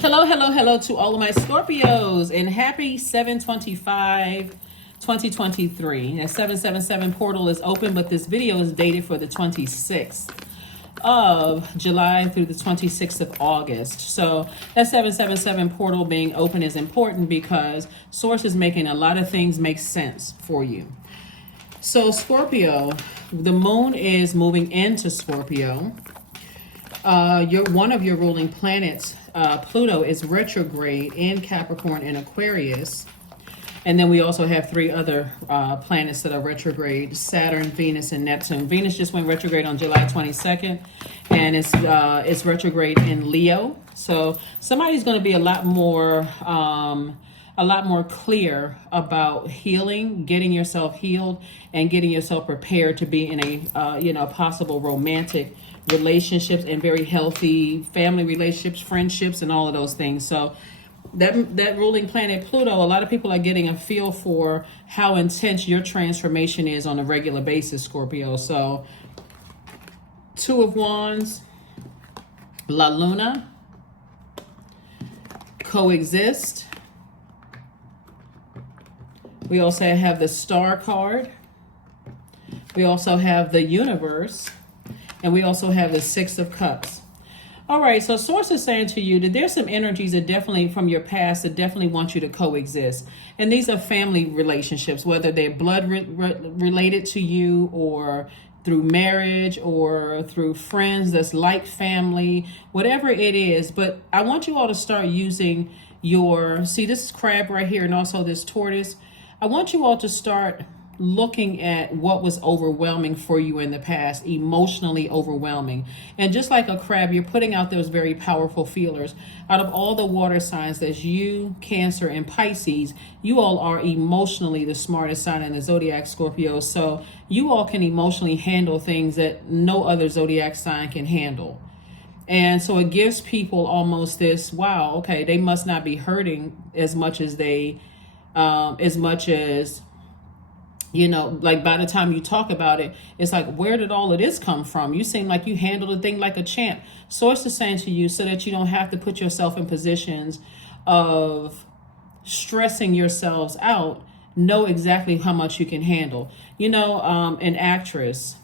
Hello, hello, hello to all of my Scorpios, and happy 7/25/2023. That 777 portal is open, but this video is dated for the 26th of July through the 26th of August. So that 777 portal being open is important because Source is making a lot of things make sense for you. So Scorpio, the moon is moving into Scorpio. One of your ruling planets, Pluto, is retrograde in Capricorn and Aquarius. And then we also have three other planets that are retrograde: Saturn, Venus, and Neptune. Venus just went retrograde on July 22nd, and it's retrograde in Leo. So somebody's going to be a lot more clear about healing, getting yourself healed, and getting yourself prepared to be in a possible romantic relationships and very healthy family relationships, friendships, and all of those things. So that ruling planet Pluto, a lot of people are getting a feel for how intense your transformation is on a regular basis, Scorpio. So Two of Wands, La Luna, coexist. We also have the Star card. We also have the Universe. And we also have the Six of Cups. All right, so Source is saying to you that there's some energies that definitely from your past that definitely want you to coexist. And these are family relationships, whether they're blood related to you or through marriage or through friends that's like family, whatever it is. But I want you all to start using see this crab right here and also this tortoise. I want you all to start looking at what was overwhelming for you in the past, emotionally overwhelming. And just like a crab, you're putting out those very powerful feelers. Out of all the water signs, that's you, Cancer, and Pisces, you all are emotionally the smartest sign in the Zodiac, Scorpio. So you all can emotionally handle things that no other Zodiac sign can handle. And so it gives people almost this, wow, okay, they must not be hurting as much as like by the time you talk about it, it's like, where did all of this come from? You seem like you handled the thing like a champ. Source is saying to you, so that you don't have to put yourself in positions of stressing yourselves out, know exactly how much you can handle. An actress,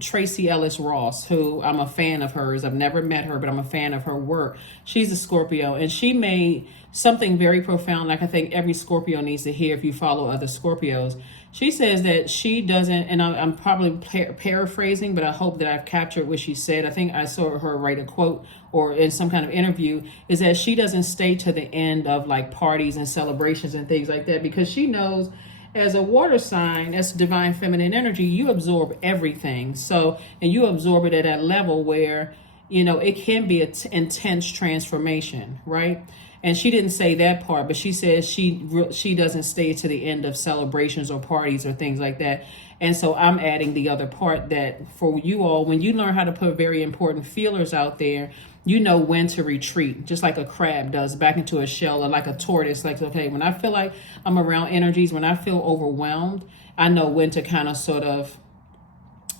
Tracy Ellis Ross, who I'm a fan of hers. I've never met her, but I'm a fan of her work. She's a Scorpio, and she made something very profound, like I think every Scorpio needs to hear if you follow other Scorpios. She says that she doesn't, and I'm probably paraphrasing, but I hope that I've captured what she said. I think I saw her write a quote or in some kind of interview, is that she doesn't stay to the end of like parties and celebrations and things like that, because she knows as a water sign, as divine feminine energy, you absorb everything. So, and you absorb it at that level where, it can be an intense transformation, right? And she didn't say that part, but she says she doesn't stay to the end of celebrations or parties or things like that. And so I'm adding the other part that for you all, when you learn how to put very important feelers out there, you know when to retreat, just like a crab does, back into a shell, or like a tortoise. Like, okay, when I feel like I'm around energies, when I feel overwhelmed, I know when to kind of sort of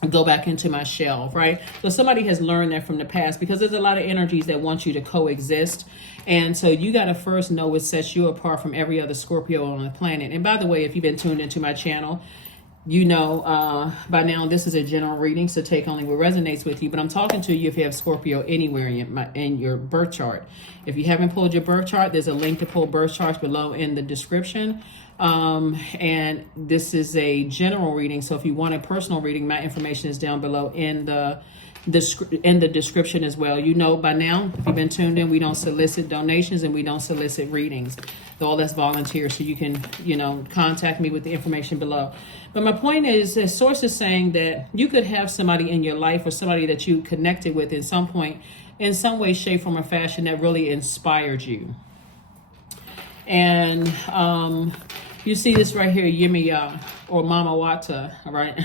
go back into my shell, right? So somebody has learned that from the past, because there's a lot of energies that want you to coexist. And so you got to first know what sets you apart from every other Scorpio on the planet. And by the way, if you've been tuned into my channel, by now this is a general reading, so take only what resonates with you. But I'm talking to you if you have Scorpio anywhere in your birth chart. If you haven't pulled your birth chart, there's a link to pull birth charts below in the description. And this is a general reading, so if you want a personal reading, my information is down below in the description as well. By now, if you've been tuned in, we don't solicit donations and we don't solicit readings. All that's volunteer, so you can contact me with the information below. But my point is, Source is saying that you could have somebody in your life, or somebody that you connected with at some point, in some way, shape, form, or fashion, that really inspired you. And you see this right here, Yimiya or Mama Wata, all right?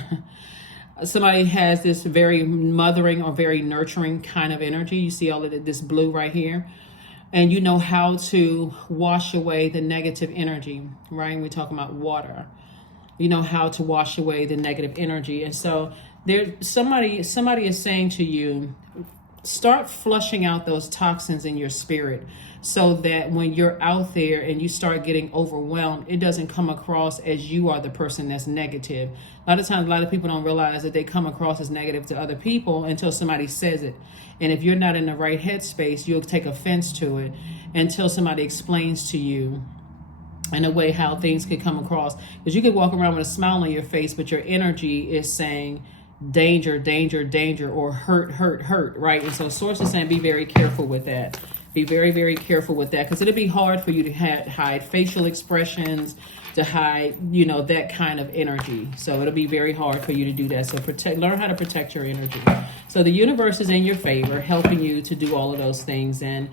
Somebody has this very mothering or very nurturing kind of energy. You see all of this blue right here. And you know how to wash away the negative energy, right? We're talking about water. You know how to wash away the negative energy. And so somebody is saying to you, start flushing out those toxins in your spirit, so that when you're out there and you start getting overwhelmed, it doesn't come across as you are the person that's negative. A lot of times, a lot of people don't realize that they come across as negative to other people until somebody says it. And if you're not in the right headspace, you'll take offense to it until somebody explains to you in a way how things could come across. Because you could walk around with a smile on your face, but your energy is saying danger, danger, danger, or hurt, hurt, hurt, right? And so Source is saying be very careful with that. Be very, very careful with that, because it'll be hard for you to hide facial expressions, to hide, that kind of energy. So it'll be very hard for you to do that. So learn how to protect your energy. So the universe is in your favor, helping you to do all of those things. And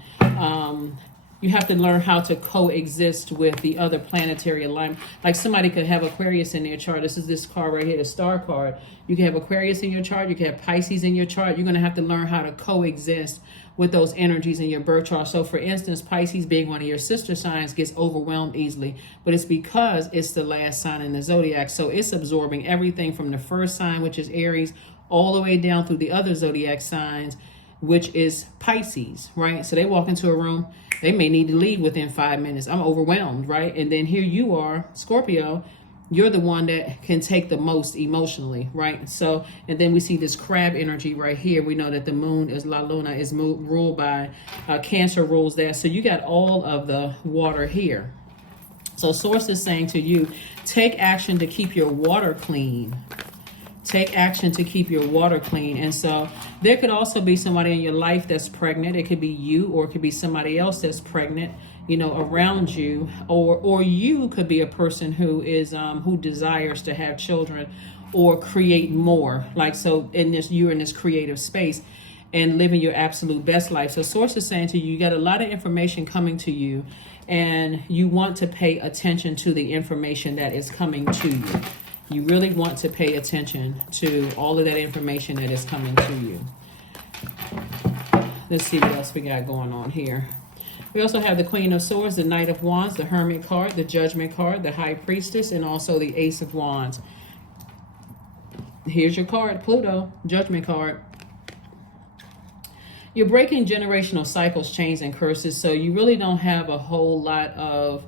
you have to learn how to coexist with the other planetary alignment. Like somebody could have Aquarius in their chart. This card right here, the star card. You can have Aquarius in your chart. You can have Pisces in your chart. You're going to have to learn how to coexist with those energies in your birth chart. So for instance, Pisces being one of your sister signs gets overwhelmed easily, but it's because it's the last sign in the zodiac. So it's absorbing everything from the first sign, which is Aries, all the way down through the other zodiac signs, which is Pisces, right? So they walk into a room, they may need to leave within 5 minutes. I'm overwhelmed, right? And then here you are, Scorpio, you're the one that can take the most emotionally, right? So, and then we see this crab energy right here. We know that the moon is La Luna, is ruled by Cancer, rules that. So you got all of the water here. So Source is saying to you, take action to keep your water clean. Take action to keep your water clean. And so there could also be somebody in your life that's pregnant. It could be you, or it could be somebody else that's pregnant, around you, or you could be a person who is who desires to have children or create more. Like, so you're in this creative space and living your absolute best life. So Source is saying to you, you got a lot of information coming to you, and you want to pay attention to the information that is coming to you. You really want to pay attention to all of that information that is coming to you. Let's see what else we got going on here. We also have the Queen of Swords, the Knight of Wands, the Hermit card, the Judgment card, the High Priestess, and also the Ace of Wands. Here's your card, Pluto, Judgment card. You're breaking generational cycles, chains, and curses, so you really don't have a whole lot of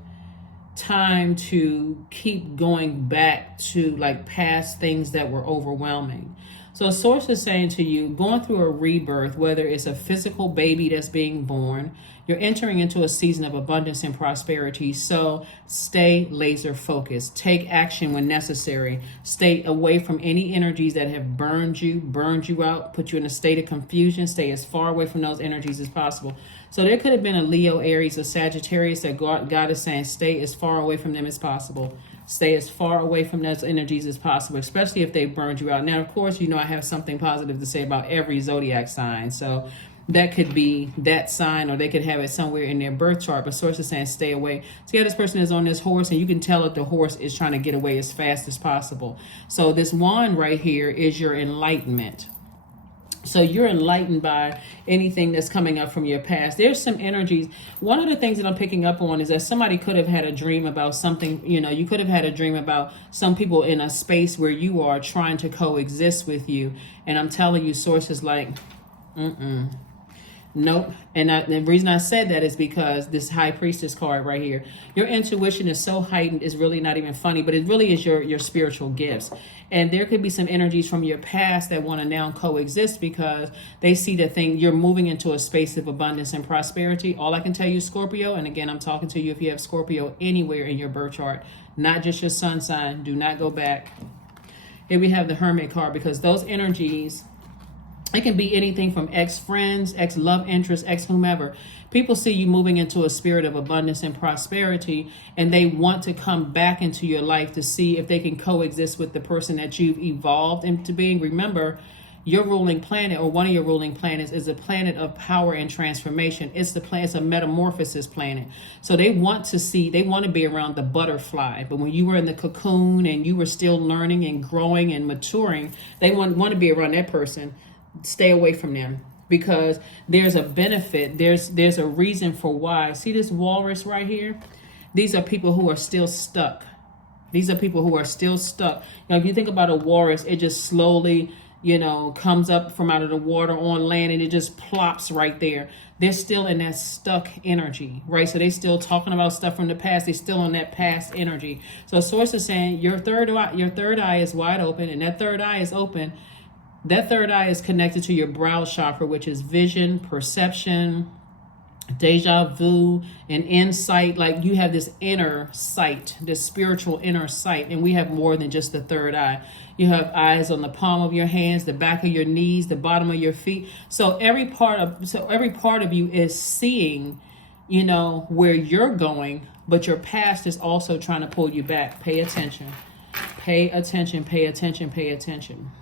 time to keep going back to like past things that were overwhelming. So Source is saying to you, going through a rebirth, whether it's a physical baby that's being born, you're entering into a season of abundance and prosperity. So stay laser focused. Take action when necessary. Stay away from any energies that have burned you out, put you in a state of confusion. Stay as far away from those energies as possible. So there could have been a Leo, Aries, or Sagittarius that God is saying stay as far away from them as possible. Stay as far away from those energies as possible, especially if they burned you out. Now, of course, I have something positive to say about every zodiac sign. So that could be that sign, or they could have it somewhere in their birth chart. But Source is saying stay away. So this person is on this horse, and you can tell that the horse is trying to get away as fast as possible. So this wand right here is your enlightenment. So you're enlightened by anything that's coming up from your past. There's some energies. One of the things that I'm picking up on is that somebody could have had a dream about something. You could have had a dream about some people in a space where you are trying to coexist with you. And I'm telling you, Source is like, nope. And the reason I said that is because this High Priestess card right here, your intuition is so heightened, it's really not even funny, but it really is your spiritual gifts. And there could be some energies from your past that want to now coexist because they see the thing, you're moving into a space of abundance and prosperity. All I can tell you, Scorpio, and again, I'm talking to you if you have Scorpio anywhere in your birth chart, not just your sun sign, do not go back. Here we have the Hermit card, because those energies, it can be anything from ex-friends, ex-love interest, ex-whomever. People see you moving into a spirit of abundance and prosperity, and they want to come back into your life to see if they can coexist with the person that you've evolved into being. Remember, your ruling planet, or one of your ruling planets, is a planet of power and transformation. It's a metamorphosis planet. So they want to be around the butterfly. But when you were in the cocoon and you were still learning and growing and maturing, they want to be around that person. Stay away from them, because there's a benefit. There's a reason for why. See this walrus right here? These are people who are still stuck. These are people who are still stuck. Now, if you think about a walrus, it just slowly comes up from out of the water on land and it just plops right there. They're still in that stuck energy, right? So they're still talking about stuff from the past. They're still on that past energy. So source is saying your third eye is wide open, and that third eye is open. That third eye is connected to your brow chakra, which is vision, perception, deja vu, and insight. Like you have this inner sight, this spiritual inner sight, and we have more than just the third eye. You have eyes on the palm of your hands, the back of your knees, the bottom of your feet. So every part of you is seeing, where you're going, but your past is also trying to pull you back. Pay attention. Pay attention, pay attention, pay attention.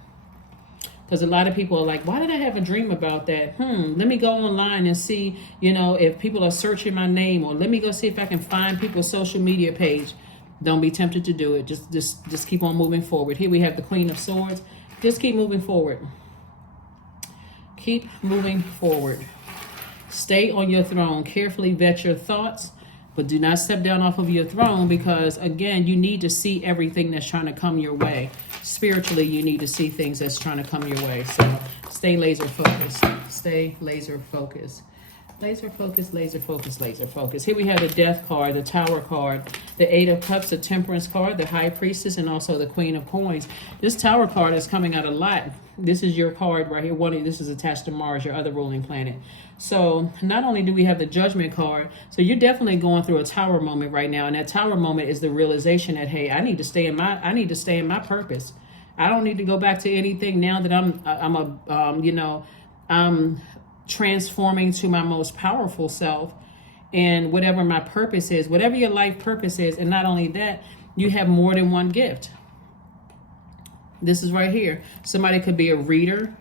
Because a lot of people are like, why did I have a dream about that? Let me go online and see, if people are searching my name, or let me go see if I can find people's social media page. Don't be tempted to do it. Just keep on moving forward. Here we have the Queen of Swords. Just keep moving forward. Keep moving forward. Stay on your throne. Carefully vet your thoughts, but do not step down off of your throne, because again, you need to see everything that's trying to come your way. Spiritually, you need to see things that's trying to come your way. So stay laser focused. Stay laser focused. Laser focus, laser focus, laser focus. Here we have the Death card, the Tower card, the Eight of Cups, the Temperance card, the High Priestess, and also the Queen of Coins. This Tower card is coming out a lot. This is your card right here. This is attached to Mars, your other ruling planet. So not only do we have the Judgment card, so you're definitely going through a Tower moment right now, and that Tower moment is the realization that, hey, I need to stay in my purpose. I don't need to go back to anything now that I'm transforming to my most powerful self, and whatever my purpose is, whatever your life purpose is. And not only that, you have more than one gift. This is right here. Somebody could be a reader,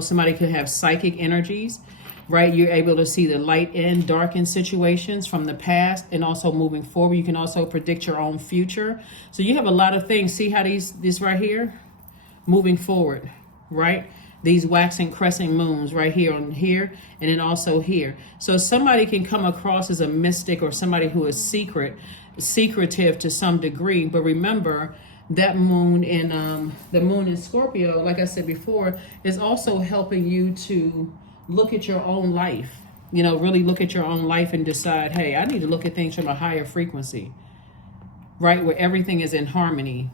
somebody could have psychic energies, right? You're able to see the light and dark in situations from the past, and also moving forward. You can also predict your own future. So you have a lot of things. See how this right here, moving forward, right? These waxing crescent moons right here on here, and then also here. So somebody can come across as a mystic, or somebody who is secretive to some degree. But remember, that moon in the moon in Scorpio, like I said before, is also helping you to look at your own life. Really look at your own life and decide, hey, I need to look at things from a higher frequency, right? Where everything is in harmony.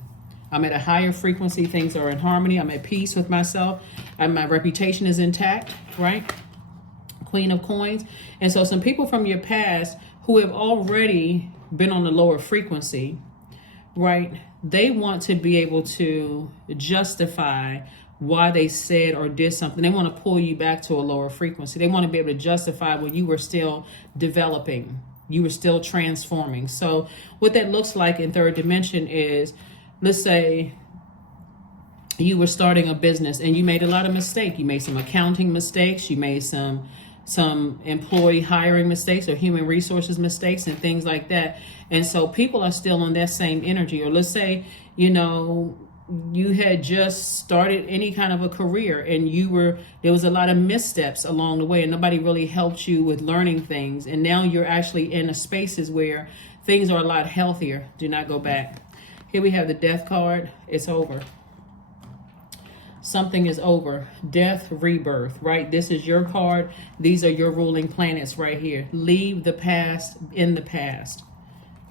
I'm at a higher frequency. Things are in harmony. I'm at peace with myself. And my reputation is intact, right? Queen of Coins. And so some people from your past who have already been on the lower frequency, right? They want to be able to justify why they said or did something. They want to pull you back to a lower frequency. They want to be able to justify when you were still developing. You were still transforming. So what that looks like in third dimension is, let's say you were starting a business and you made a lot of mistakes. You made some accounting mistakes. You made some employee hiring mistakes or human resources mistakes and things like that. And so people are still on that same energy. Or let's say, you had just started any kind of a career, and there was a lot of missteps along the way, and nobody really helped you with learning things. And now you're actually in spaces where things are a lot healthier. Do not go back. Here we have the Death card. It's over. Something is over. Death, rebirth, right? This is your card. These are your ruling planets right here. Leave the past in the past.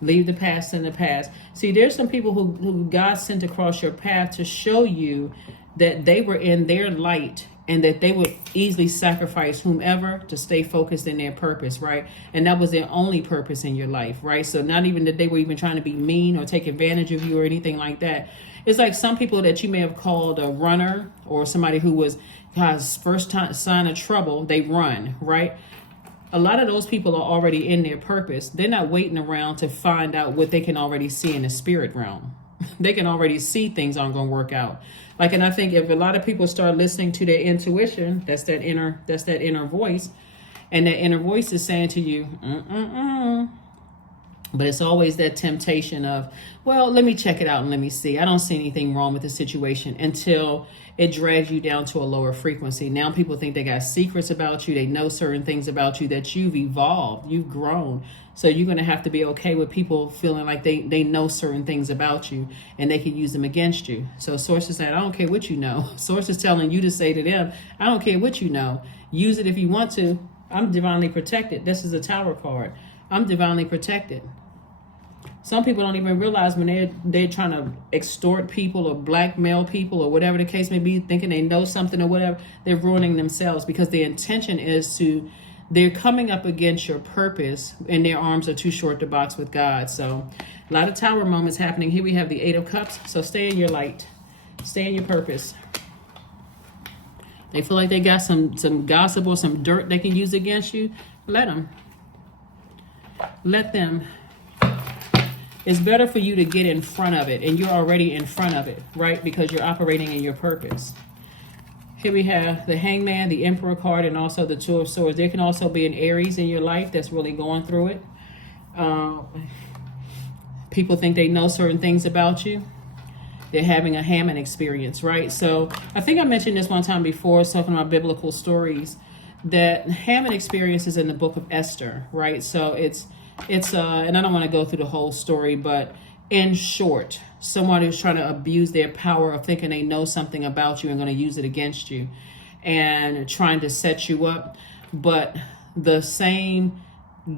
Leave the past in the past. See, there's some people who God sent across your path to show you that they were in their light, and that they would easily sacrifice whomever to stay focused in their purpose, right? And that was their only purpose in your life, right? So not even that they were even trying to be mean or take advantage of you or anything like that. It's like some people that you may have called a runner, or somebody who was God's first sign of trouble, they run, right? A lot of those people are already in their purpose. They're not waiting around to find out what they can already see in the spirit realm. They can already see things aren't going to work out. And I think if a lot of people start listening to their intuition, that's that inner voice, and that inner voice is saying to you, But it's always that temptation of, well, let me check it out and let me see. I don't see anything wrong with the situation until it drags you down to a lower frequency. Now people think they got secrets about you. They know certain things about you, that you've evolved, you've grown. So you're going to have to be okay with people feeling like they know certain things about you and they can use them against you. So Source is saying, I don't care what you know. Source is telling you to say to them, I don't care what you know. Use it if you want to. I'm divinely protected. This is a Tower card. I'm divinely protected. Some people don't even realize when they're trying to extort people or blackmail people or whatever the case may be, thinking they know something or whatever, they're ruining themselves, because the intention is they're coming up against your purpose and their arms are too short to box with God. So a lot of Tower moments happening. Here we have the Eight of Cups. So stay in your light. Stay in your purpose. They feel like they got some gossip or some dirt they can use against you. Let them. Let them. It's better for you to get in front of it, and you're already in front of it, right? Because you're operating in your purpose. Here we have the Hangman, the Emperor card, and also the Two of Swords. There can also be an Aries in your life that's really going through it. People think they know certain things about you. They're having a Hammond experience, right? So I think I mentioned this one time before, talking about biblical stories, that Hammond experience is in the book of Esther, right? So it's and I don't want to go through the whole story, but in short, someone who's trying to abuse their power of thinking they know something about you and going to use it against you and trying to set you up. But the same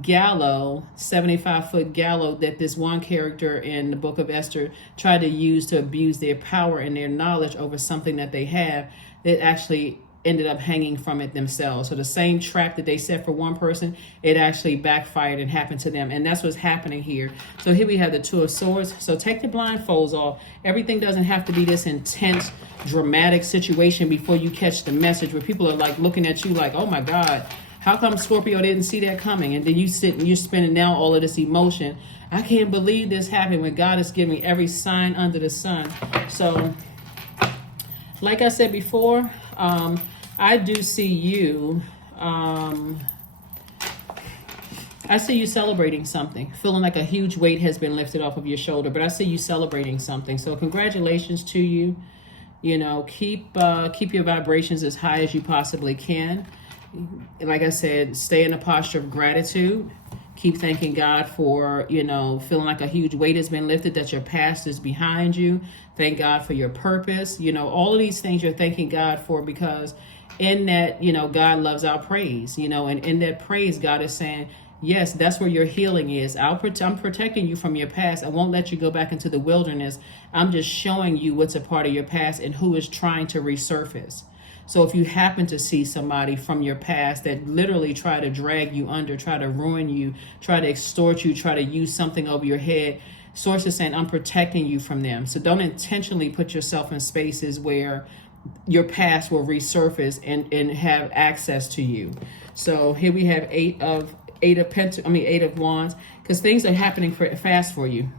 gallows, 75-foot gallows that this one character in the book of Esther tried to use to abuse their power and their knowledge over something that they have, that actually ended up hanging from it themselves. So the same trap that they set for one person, it actually backfired and happened to them. And that's what's happening here. So here we have the Two of Swords. So take the blindfolds off. Everything doesn't have to be this intense, dramatic situation before you catch the message, where people are like looking at you like, oh my God, how come Scorpio didn't see that coming? And then you sit and you're spinning down all of this emotion. I can't believe this happened, when God is giving me every sign under the sun. So like I said before, I do see you, I see you celebrating something, feeling like a huge weight has been lifted off of your shoulder, but I see you celebrating something. So congratulations to you. You know, keep your vibrations as high as you possibly can. Like I said, stay in a posture of gratitude. Keep thanking God for, feeling like a huge weight has been lifted, that your past is behind you. Thank God for your purpose. All of these things you're thanking God for, because in that, God loves our praise, and in that praise, God is saying, yes, that's where your healing is. I'm protecting you from your past. I won't let you go back into the wilderness. I'm just showing you what's a part of your past and who is trying to resurface. So if you happen to see somebody from your past that literally try to drag you under, try to ruin you, try to extort you, try to use something over your head, Source is saying, I'm protecting you from them. So don't intentionally put yourself in spaces where your past will resurface and have access to you. So here we have eight of wands, because things are happening fast for you.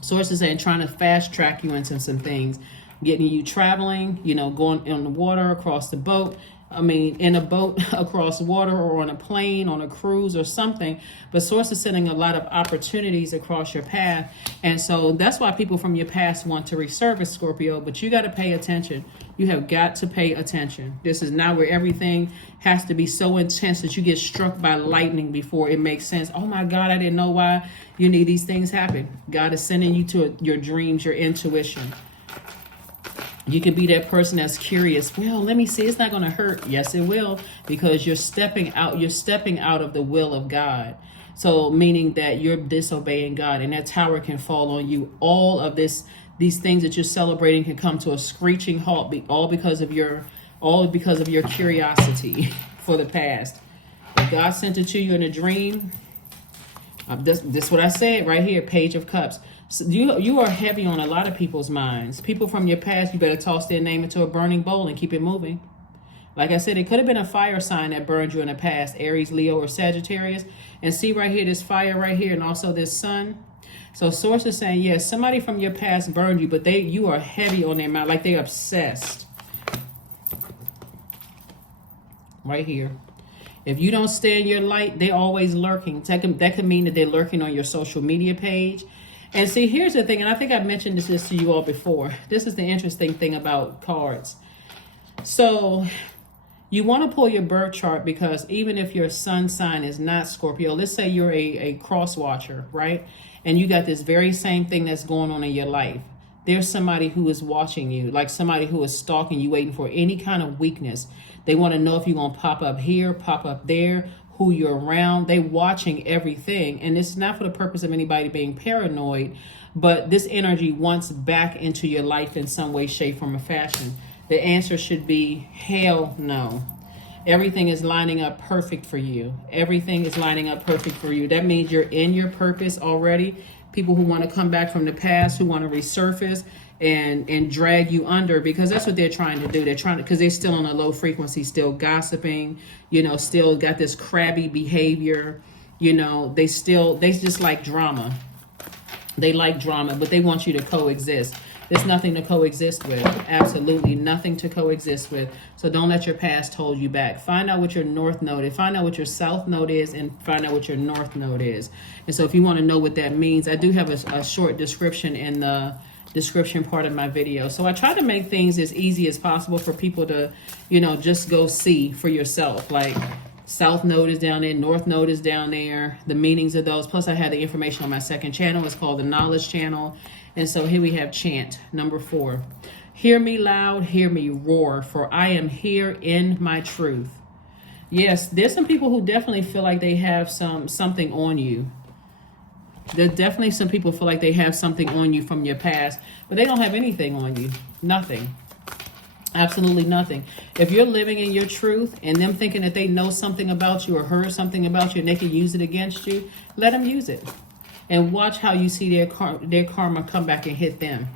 Source is saying, trying to fast track you into some things, getting you traveling, going on the water, across the boat. In a boat, across water, or on a plane, on a cruise or something. But Source is sending a lot of opportunities across your path. And so that's why people from your past want to resurface, Scorpio. But you got to pay attention. You have got to pay attention. This is not where everything has to be so intense that you get struck by lightning before it makes sense. Oh my God, I didn't know why you need these things happen. God is sending you to your dreams, your intuition. You can be that person that's curious. Well, let me see. It's not going to hurt. Yes, it will, because you're stepping out. You're stepping out of the will of God. So meaning that you're disobeying God, and that tower can fall on you. All of these things that you're celebrating can come to a screeching halt, all because of your curiosity for the past. If God sent it to you in a dream, this is what I said right here, Page of Cups. So you are heavy on a lot of people's minds. People from your past, you better toss their name into a burning bowl and keep it moving. Like I said, it could have been a fire sign that burned you in the past, Aries, Leo, or Sagittarius. And see right here, this fire right here, and also this sun. So Source is saying, yes, somebody from your past burned you, but you are heavy on their mind, like they're obsessed. Right here. If you don't stay in your light, they're always lurking. That could mean that they're lurking on your social media page. And see, here's the thing, and I think I've mentioned this to you all before. This is the interesting thing about cards. So you want to pull your birth chart, because even if your sun sign is not Scorpio, let's say you're a cross watcher, right? And you got this very same thing that's going on in your life. There's somebody who is watching you, like somebody who is stalking you, waiting for any kind of weakness. They want to know if you're going to pop up here, pop up there, who you're around. They watching everything. And it's not for the purpose of anybody being paranoid, but this energy wants back into your life in some way, shape, form, or fashion. The answer should be hell no. Everything is lining up perfect for you. Everything is lining up perfect for you. That means you're in your purpose already. People who want to come back from the past, who want to resurface and drag you under, because that's what they're trying to do. They're trying to, because they're still on a low frequency, still gossiping, still got this crabby behavior. They just like drama. They like drama, but they want you to coexist. There's nothing to coexist with. Absolutely nothing to coexist with. So don't let your past hold you back. Find out what your north node is. Find out what your south node is, and find out what your north node is. And so if you want to know what that means, I do have a short description in the description part of my video. So I try to make things as easy as possible for people to, just go see for yourself. Like, south node is down there, north node is down there, the meanings of those. Plus I had the information on my second channel. It's called the Knowledge Channel. And so here we have chant number 4. Hear me loud, hear me roar, for I am here in my truth. Yes, there's some people who definitely feel like they have something on you. There's definitely some people feel like they have something on you from your past, but they don't have anything on you. Nothing. Absolutely nothing. If you're living in your truth and them thinking that they know something about you or heard something about you and they can use it against you, let them use it. And watch how you see their karma come back and hit them.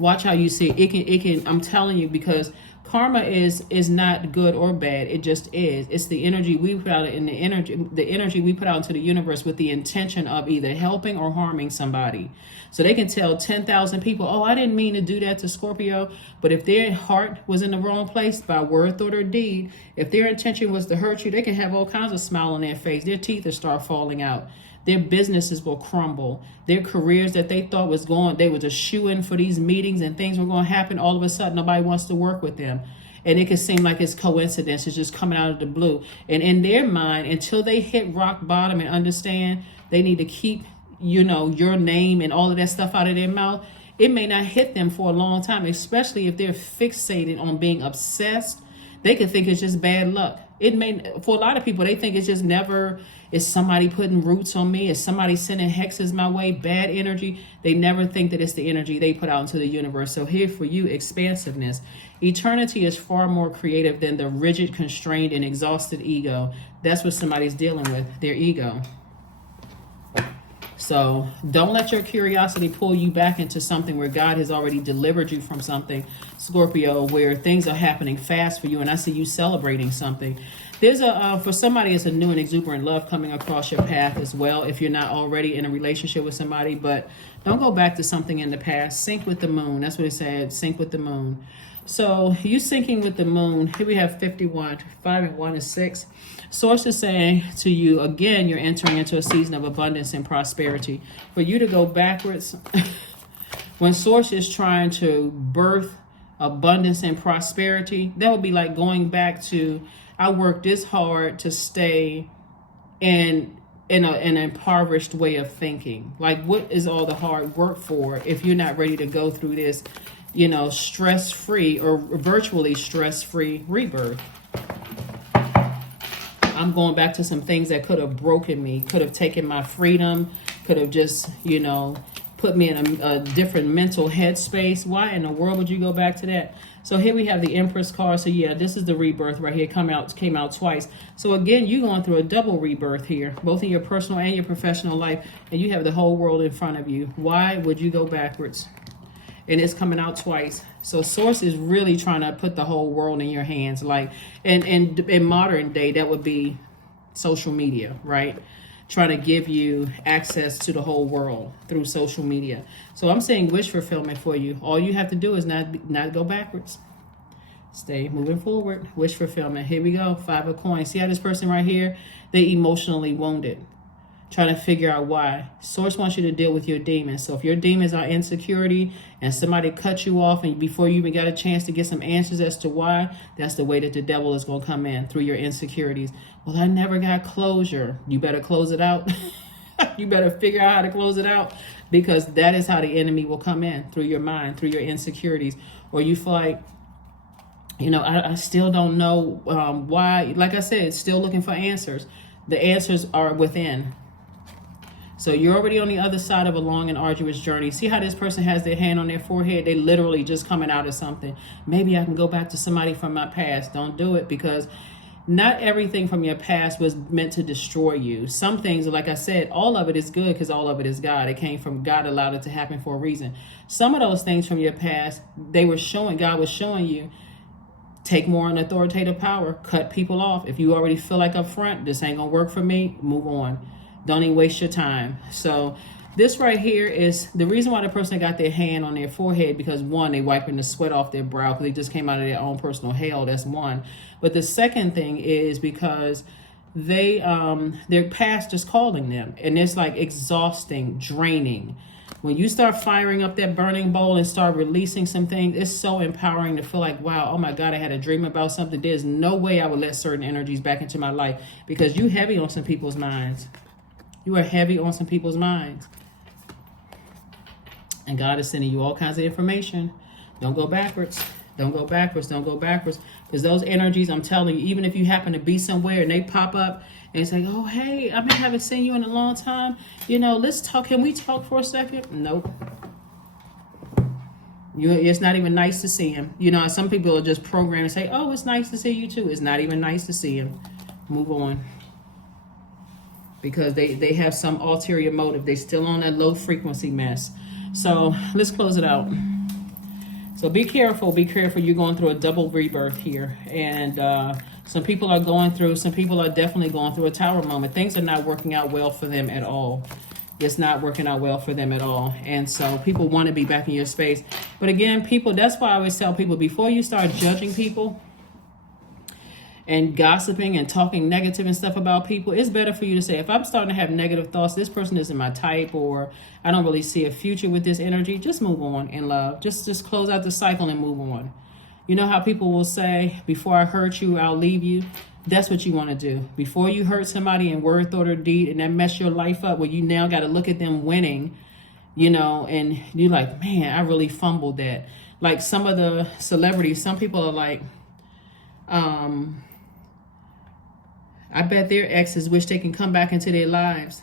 Watch how you see it. It can. I'm telling you, because karma is not good or bad. It just is. It's the energy we put out in the energy we put out into the universe with the intention of either helping or harming somebody. So they can tell 10,000 people, "Oh, I didn't mean to do that to Scorpio." But if their heart was in the wrong place by word, thought, or deed, if their intention was to hurt you, they can have all kinds of smile on their face. Their teeth will start falling out. Their businesses will crumble. Their careers that they thought was going, they were just shoo-in for these meetings and things were going to happen. All of a sudden, nobody wants to work with them. And it can seem like it's coincidence. It's just coming out of the blue. And in their mind, until they hit rock bottom and understand they need to keep, your name and all of that stuff out of their mouth, it may not hit them for a long time, especially if they're fixated on being obsessed. They could think it's just bad luck. It may, for a lot of people, they think it's just never, is somebody putting roots on me? Is somebody sending hexes my way? Bad energy. They never think that it's the energy they put out into the universe. So here for you, expansiveness. Eternity is far more creative than the rigid, constrained, and exhausted ego. That's what somebody's dealing with, their ego. So don't let your curiosity pull you back into something where God has already delivered you from something, Scorpio, where things are happening fast for you. And I see you celebrating something. There's for somebody, it's a new and exuberant love coming across your path as well, if you're not already in a relationship with somebody. But don't go back to something in the past. Sync with the moon. That's what it said. Sync with the moon. So you syncing with the moon. Here we have 51. 5 and 1 is 6. Source is saying to you, again, you're entering into a season of abundance and prosperity. For you to go backwards, when Source is trying to birth abundance and prosperity, that would be like going back to, I worked this hard to stay in an impoverished way of thinking. Like, what is all the hard work for if you're not ready to go through this, stress-free or virtually stress-free rebirth? I'm going back to some things that could have broken me, could have taken my freedom, could have just, put me in a different mental headspace. Why in the world would you go back to that? So here we have the Empress card. So yeah, this is the rebirth right here. Came out twice. So again, you're going through a double rebirth here, both in your personal and your professional life, and you have the whole world in front of you. Why would you go backwards? And it's coming out twice. So Source is really trying to put the whole world in your hands. Like, and in modern day, that would be social media, right? Trying to give you access to the whole world through social media. So I'm saying wish fulfillment for you. All you have to do is not go backwards. Stay moving forward. Wish fulfillment. Here we go. 5 of coins. See how this person right here, they emotionally wounded. Trying to figure out why. Source wants you to deal with your demons. So if your demons are insecurity and somebody cut you off and before you even got a chance to get some answers as to why, that's the way that the devil is going to come in, through your insecurities. Well, I never got closure. You better close it out. You better figure out how to close it out, because that is how the enemy will come in, through your mind, through your insecurities. Or you feel like, you know, I still don't know why. Like I said, still looking for answers. The answers are within. So you're already on the other side of a long and arduous journey. See how this person has their hand on their forehead? They literally just coming out of something. Maybe I can go back to somebody from my past. Don't do it, because not everything from your past was meant to destroy you. Some things, like I said, all of it is good because all of it is God. It came from God, allowed it to happen for a reason. Some of those things from your past, God was showing you, take more on authoritative power, cut people off. If you already feel like up front, this ain't gonna work for me, move on. Don't even waste your time. So this right here is the reason why the person got their hand on their forehead, because one, they wiping the sweat off their brow because they just came out of their own personal hell. That's one. But the second thing is because they their past is calling them, and it's like exhausting, draining. When you start firing up that burning bowl and start releasing some things, it's so empowering to feel like, wow, oh my God, I had a dream about something. There's no way I would let certain energies back into my life, because you heavy on some people's minds. You are heavy on some people's minds. And God is sending you all kinds of information. Don't go backwards. Don't go backwards. Don't go backwards. Because those energies, I'm telling you, even if you happen to be somewhere and they pop up and say, oh, hey, I haven't seen you in a long time. You know, let's talk. Can we talk for a second? Nope. It's not even nice to see him. You know, some people are just programmed and say, oh, it's nice to see you too. It's not even nice to see him. Move on. Because they have some ulterior motive. They're still on that low frequency mess. So let's close it out. So be careful. Be careful. You're going through a double rebirth here. And some people are definitely going through a tower moment. Things are not working out well for them at all. It's not working out well for them at all. And so people want to be back in your space. But again, people, that's why I always tell people, before you start judging people and gossiping and talking negative and stuff about people, it's better for you to say, if I'm starting to have negative thoughts, this person isn't my type, or I don't really see a future with this energy, just move on in love. Just close out the cycle and move on. You know how people will say, before I hurt you, I'll leave you? That's what you want to do. Before you hurt somebody in word, thought, or deed, and that mess your life up, where you now got to look at them winning, you know, and you're like, man, I really fumbled that. Like some of the celebrities, some people are like, I bet their exes wish they can come back into their lives.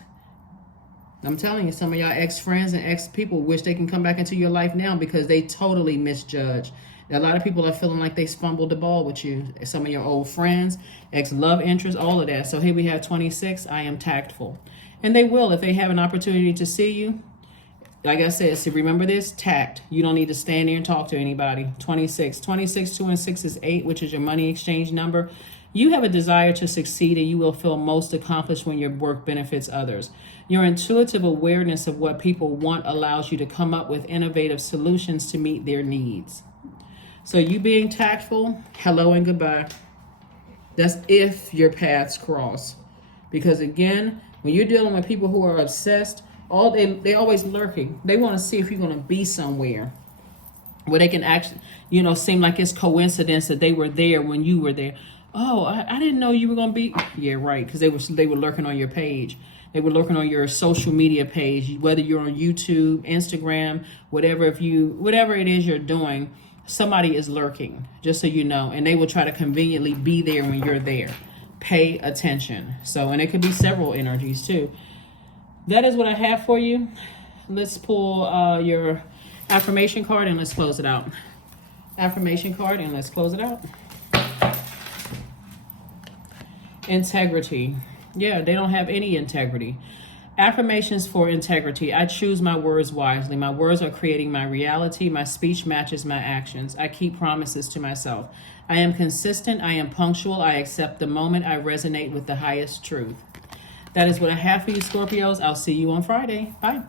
I'm telling you, some of y'all ex-friends and ex-people wish they can come back into your life now, because they totally misjudged. A lot of people are feeling like they fumbled the ball with you. Some of your old friends, ex-love interests, all of that. So here we have 26, I am tactful. And they will, if they have an opportunity to see you. Like I said, so remember this, tact. You don't need to stand there and talk to anybody. 26, 2 and 6 is 8, which is your money exchange number. You have a desire to succeed, and you will feel most accomplished when your work benefits others. Your intuitive awareness of what people want allows you to come up with innovative solutions to meet their needs. So you being tactful, hello and goodbye. That's if your paths cross. Because again, when you're dealing with people who are obsessed, they're always lurking. They want to see if you're going to be somewhere where they can actually, you know, seem like it's coincidence that they were there when you were there. Oh, I didn't know you were going to be. Yeah, right. Because they were lurking on your page. They were lurking on your social media page, whether you're on YouTube, Instagram, whatever it is you're doing, somebody is lurking, just so you know. And they will try to conveniently be there when you're there. Pay attention. So, and it could be several energies too. That is what I have for you. Let's pull your affirmation card and let's close it out. Affirmation card and let's close it out. Integrity. Yeah, they don't have any integrity. Affirmations for integrity. I choose my words wisely. My words are creating my reality. My speech matches my actions. I keep promises to myself. I am consistent. I am punctual. I accept the moment. I resonate with the highest truth. That is what I have for you, Scorpios. I'll see you on Friday. Bye.